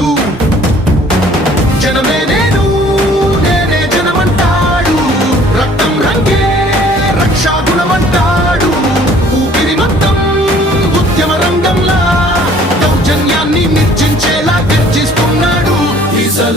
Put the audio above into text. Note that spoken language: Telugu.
జనమంటాడు జనమే నేను నేనే జనమంటాడు. రక్తం రంగే రక్షా గుణమంటాడు ఊపిరి మొత్తం ఉద్యమ రంగంలా దౌర్జన్యాన్ని నిర్చించేలా గర్జిస్తున్నాడు. Is a